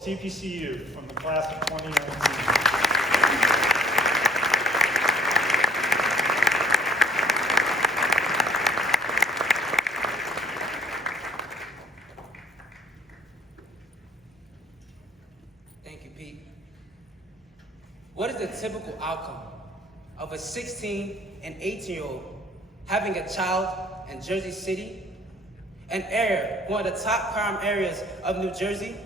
CPCU from the class of 2019. Thank you, Pete. What is the typical outcome of a 16 and 18-year-old having a child in Jersey City, an area, one of the top crime areas of New Jersey?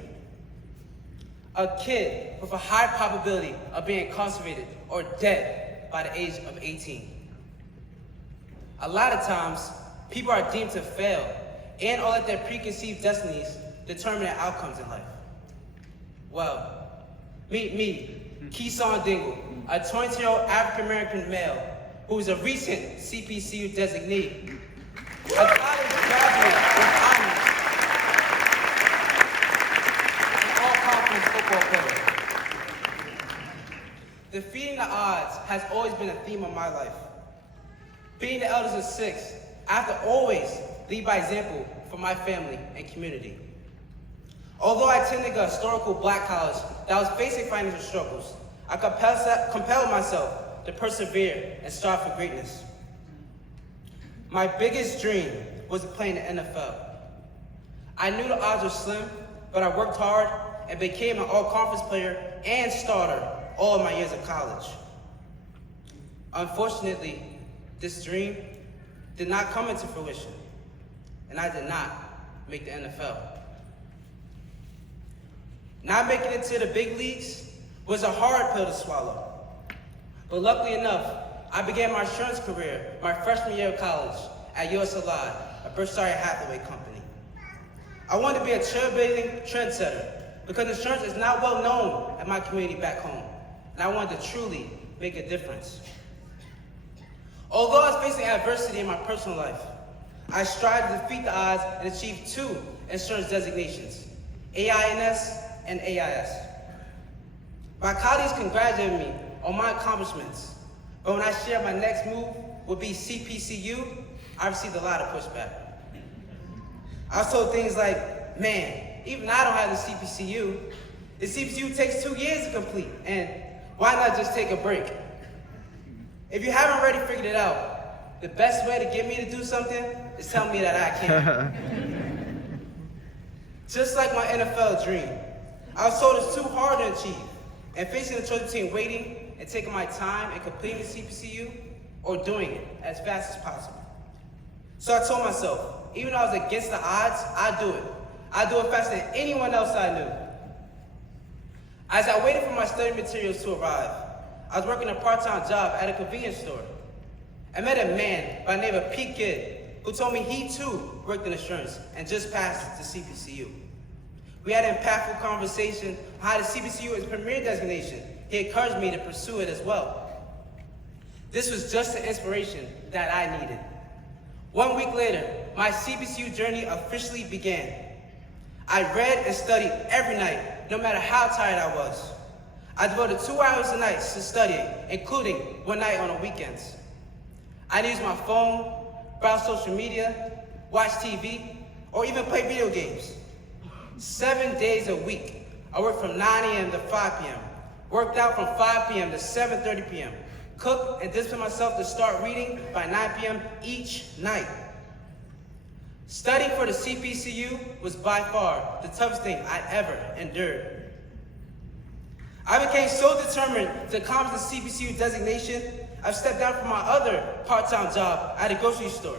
A kid with a high probability of being incarcerated or dead by the age of 18. A lot of times, people are deemed to fail and or let their preconceived destinies determine their outcomes in life. Well, meet me, Keyson Dingle, a 20-year-old African-American male who is a recent CPCU designee, a college graduate with honors, and all-conference football player. Defeating the odds has always been a theme of my life. Being the eldest of six, I have to always lead by example for my family and community. Although I attended a historical black college that was facing financial struggles, I compelled myself to persevere and strive for greatness. My biggest dream was to play in the NFL. I knew the odds were slim, but I worked hard and became an all-conference player and starter all of my years of college. Unfortunately, this dream did not come into fruition, and I did not make the NFL. Not making it to the big leagues was a hard pill to swallow. But luckily enough, I began my insurance career my freshman year of college at US Allied, a Berkshire Hathaway company. I wanted to be a trailblazing trendsetter because insurance is not well known at my community back home, and I wanted to truly make a difference. Although I was facing adversity in my personal life, I strived to defeat the odds and achieve 2 insurance designations, AINS and AIS. My colleagues congratulated me on my accomplishments, but when I shared my next move would be CPCU, I received a lot of pushback. I was told things like, man, even I don't have the CPCU. The CPCU takes 2 years to complete, and why not just take a break? If you haven't already figured it out, the best way to get me to do something is tell me that I can't. Just like my NFL dream, I was told it's too hard to achieve, and facing the choice between waiting and taking my time and completing the CPCU, or doing it as fast as possible. So I told myself, even though I was against the odds, I'd do it. I'd do it faster than anyone else I knew. As I waited for my study materials to arrive, I was working a part-time job at a convenience store. I met a man by the name of Pete Kidd, who told me he too worked in insurance and just passed the CPCU. We had an impactful conversation on how the CPCU is premier designation. He encouraged me to pursue it as well. This was just the inspiration that I needed. 1 week later, my CPCU journey officially began. I read and studied every night, no matter how tired I was. I devoted 2 hours a night to studying, including one night on the weekends. I'd use my phone, browse social media, watch TV, or even play video games. 7 days a week, I worked from 9 a.m. to 5 p.m., worked out from 5 p.m. to 7:30 p.m., cooked and disciplined myself to start reading by 9 p.m. each night. Studying for the CPCU was by far the toughest thing I ever endured. I became so determined to accomplish the CPCU designation, I stepped down from my other part-time job at a grocery store,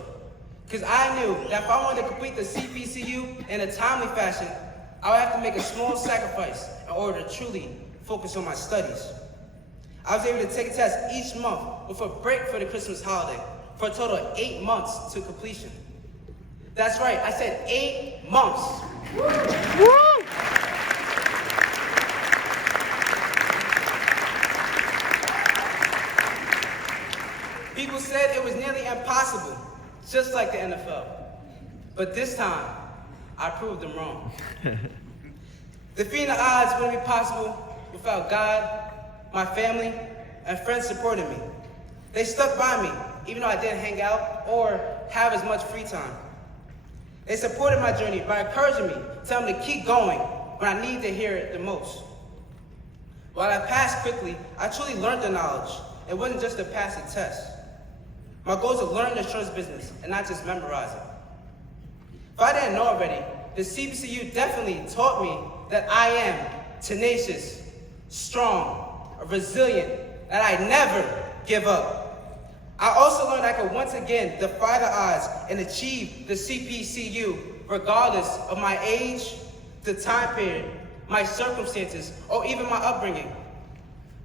because I knew that if I wanted to complete the CPCU in a timely fashion, I would have to make a small sacrifice in order to truly focus on my studies. I was able to take a test each month with a break for the Christmas holiday for a total of 8 months to completion. That's right, I said 8 months. Woo! People said it was nearly impossible, just like the NFL. But this time, I proved them wrong. Defeating the odds wouldn't be possible without God, my family, and friends supporting me. They stuck by me, even though I didn't hang out or have as much free time. They supported my journey by encouraging me, telling me to keep going when when I need to hear it the most. While I passed quickly, I truly learned the knowledge. It wasn't just to pass a test. My goal is to learn the insurance business and not just memorize it. If I didn't know already, the CPCU definitely taught me that I am tenacious, strong, resilient, that I never give up. I also learned I could once again defy the odds and achieve the CPCU regardless of my age, the time period, my circumstances, or even my upbringing.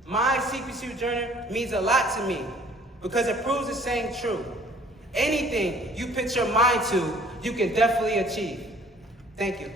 My CPCU journey means a lot to me because it proves the saying true. Anything you put your mind to, you can definitely achieve. Thank you.